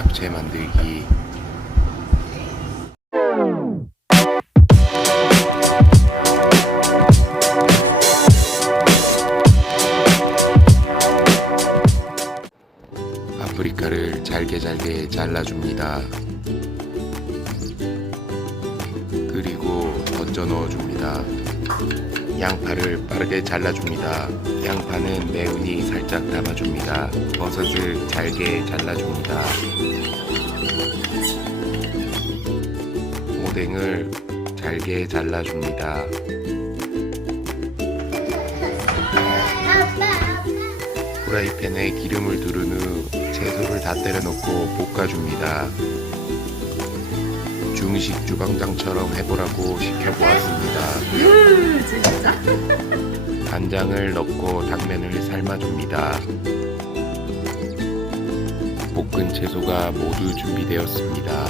잡채 만들기 파프리카를 잘게 잘게 잘라줍니다. 그리고 던져 넣어줍니다. 양파를 빠르게 잘라줍니다. 양파는 매운이 살짝 담아줍니다. 버섯을 잘게 잘라줍니다. 오뎅을 잘게 잘라줍니다. 프라이팬에 기름을 두른 후 채소를 다 때려 넣고 볶아줍니다. 중식 주방장처럼 해보라고 시켜보았습니다. 간장을 넣고 당면을 삶아줍니다. 볶은 채소가 모두 준비되었습니다.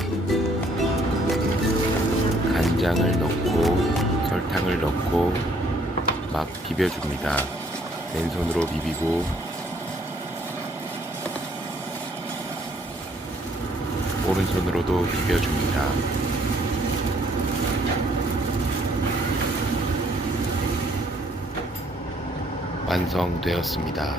간장을 넣고 설탕을 넣고 막 비벼줍니다. 맨손으로 비비고 오른손으로도 비벼줍니다. 완성되었습니다.